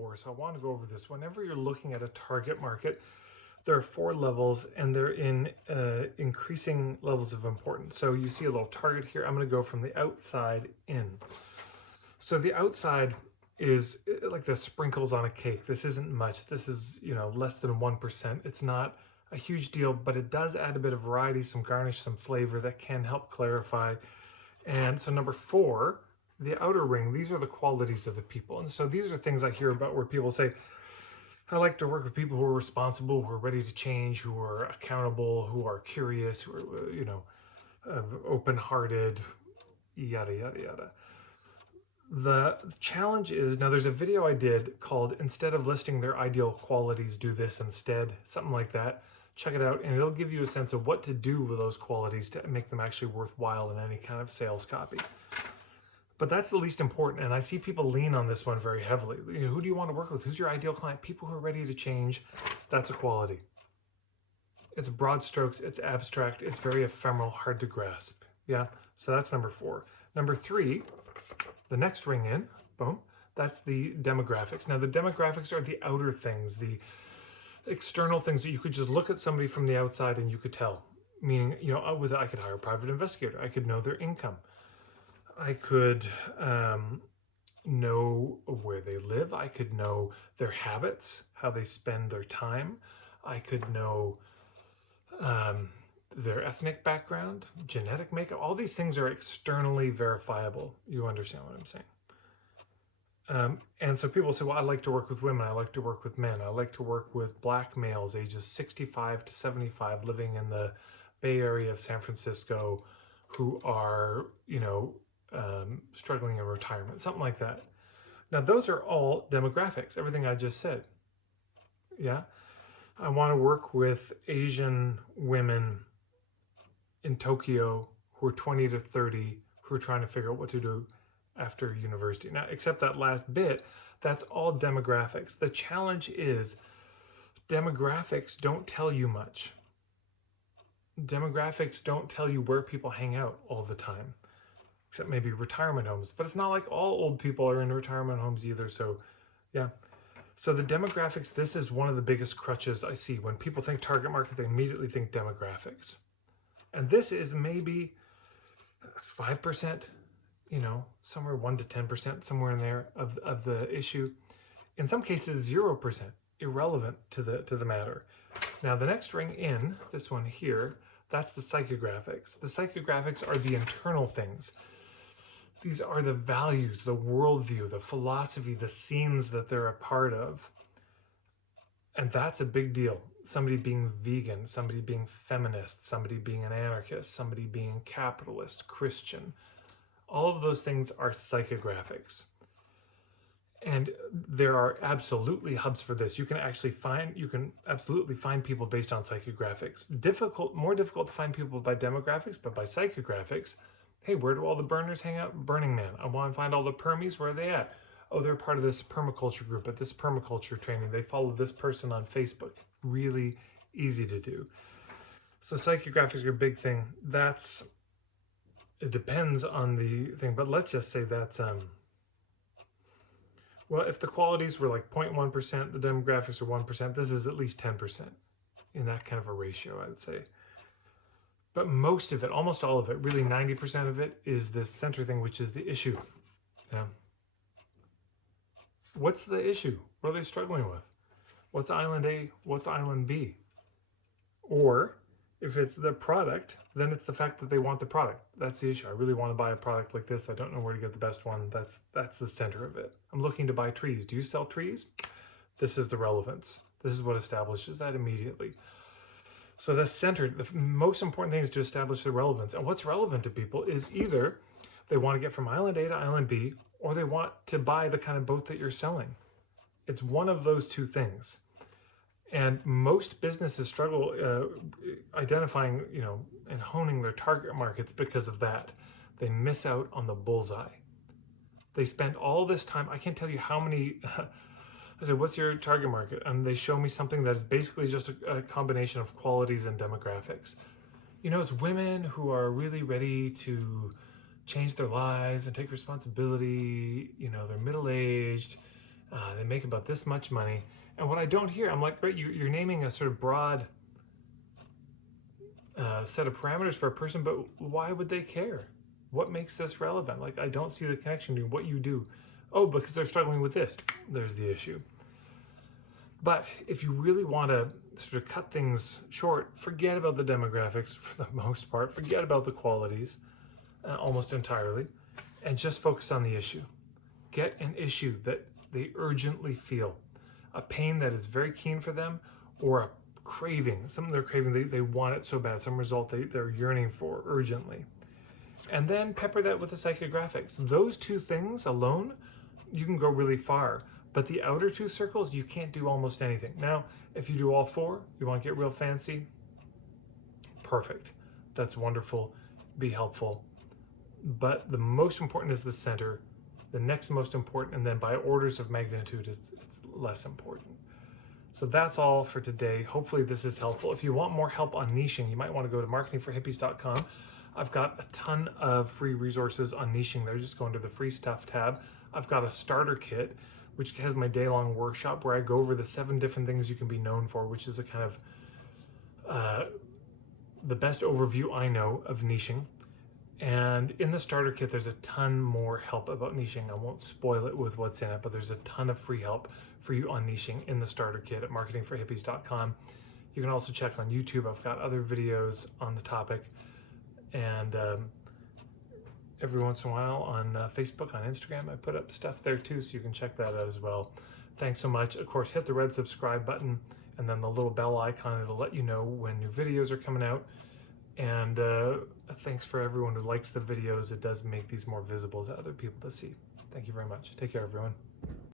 4. So I want to go over this. Whenever you're looking at a target market, there are 4 levels and they're in increasing levels of importance. So you see a little target here. I'm going to go from the outside in. So the outside is like the sprinkles on a cake. This isn't much. This is, less than 1%. It's not a huge deal, but it does add a bit of variety, some garnish, some flavor that can help clarify. And so number 4, the outer ring, these are the qualities of the people. And so these are things I hear about where people say, I like to work with people who are responsible, who are ready to change, who are accountable, who are curious, who are, open-hearted, yada, yada, yada. The challenge is, now there's a video I did called Instead of Listing Their Ideal Qualities, Do This Instead, something like that. Check it out, and it'll give you a sense of what to do with those qualities to make them actually worthwhile in any kind of sales copy. But that's the least important, and I see people lean on this one very heavily. Who do you want to work with? Who's your ideal client? People who are ready to change. That's a quality. It's broad strokes, it's abstract, it's very ephemeral, hard to grasp. Yeah, so that's number 4. Number 3, the next ring in, boom, that's the demographics. Now the demographics are the outer things, the external things that you could just look at somebody from the outside and you could tell. Meaning, I could hire a private investigator. I could know their income. I could know where they live. I could know their habits, how they spend their time. I could know their ethnic background, genetic makeup. All these things are externally verifiable. You understand what I'm saying? And so people say, well, I like to work with women. I like to work with men. I like to work with black males ages 65 to 75 living in the Bay Area of San Francisco who are, struggling in retirement, something like that. Now, those are all demographics, everything I just said. Yeah. I want to work with Asian women in Tokyo who are 20 to 30 who are trying to figure out what to do after university. Now, except that last bit, that's all demographics. The challenge is demographics don't tell you much. Demographics don't tell you where people hang out all the time, except maybe retirement homes. But it's not like all old people are in retirement homes either. So, yeah. So the demographics, this is one of the biggest crutches I see. When people think target market, they immediately think demographics. And this is maybe 5%, somewhere 1 to 10%, somewhere in there of the issue. In some cases, 0%, irrelevant to the matter. Now, the next ring in, this one here, that's the psychographics. The psychographics are the internal things. These are the values, the worldview, the philosophy, the scenes that they're a part of. And that's a big deal. Somebody being vegan, somebody being feminist, somebody being an anarchist, somebody being capitalist, Christian. All of those things are psychographics. And there are absolutely hubs for this. You can absolutely find people based on psychographics. More difficult to find people by demographics, but by psychographics. Hey, where do all the burners hang out? Burning Man. I want to find all the permies. Where are they at? Oh, they're part of this permaculture group at this permaculture training. They follow this person on Facebook. Really easy to do. So psychographics are a big thing. It depends on the thing, but let's just say that's, well, if the qualities were like 0.1%, the demographics are 1%, this is at least 10% in that kind of a ratio, I'd say. But most of it, almost all of it, really 90% of it is this center thing, which is the issue. Yeah. What's the issue? What are they struggling with? What's island A? What's island B? Or if it's the product, then it's the fact that they want the product. That's the issue. I really want to buy a product like this. I don't know where to get the best one. That's the center of it. I'm looking to buy trees. Do you sell trees? This is the relevance. This is what establishes that immediately. So that's centered. The most important thing is to establish the relevance. And what's relevant to people is either they want to get from island A to island B, or they want to buy the kind of boat that you're selling. It's one of those two things. And most businesses struggle identifying, and honing their target markets because of that. They miss out on the bullseye. They spend all this time. I can't tell you how many. I said, what's your target market? And they show me something that is basically just a combination of qualities and demographics. It's women who are really ready to change their lives and take responsibility. They're middle-aged They make about this much money. And what I don't hear, I'm like, great, you're naming a sort of broad set of parameters for a person, but why would they care? What makes this relevant? Like, I don't see the connection to what you do. Oh, because they're struggling with this. There's the issue. But if you really want to sort of cut things short, forget about the demographics for the most part, forget about the qualities almost entirely, and just focus on the issue. Get an issue that they urgently feel, a pain that is very keen for them, or a craving, something they're craving, they want it so bad, some result they're yearning for urgently. And then pepper that with the psychographics. Those two things alone, you can go really far. But the outer two circles, you can't do almost anything. Now, if you do all four, you want to get real fancy, perfect. That's wonderful, be helpful. But the most important is the center, the next most important, and then by orders of magnitude, it's less important. So that's all for today. Hopefully this is helpful. If you want more help on niching, you might want to go to marketingforhippies.com. I've got a ton of free resources on niching there. Just go into the free stuff tab. I've got a starter kit, which has my day-long workshop where I go over the 7 different things you can be known for, which is a kind of the best overview I know of niching. And in the starter kit, there's a ton more help about niching. I won't spoil it with what's in it, but there's a ton of free help for you on niching in the starter kit at marketingforhippies.com. You can also check on YouTube. I've got other videos on the topic. And every once in a while on Facebook, on Instagram, I put up stuff there too, so you can check that out as well. Thanks so much. Of course, hit the red subscribe button and then the little bell icon. It'll let you know when new videos are coming out. And thanks for everyone who likes the videos. It does make these more visible to other people to see. Thank you very much. Take care, everyone.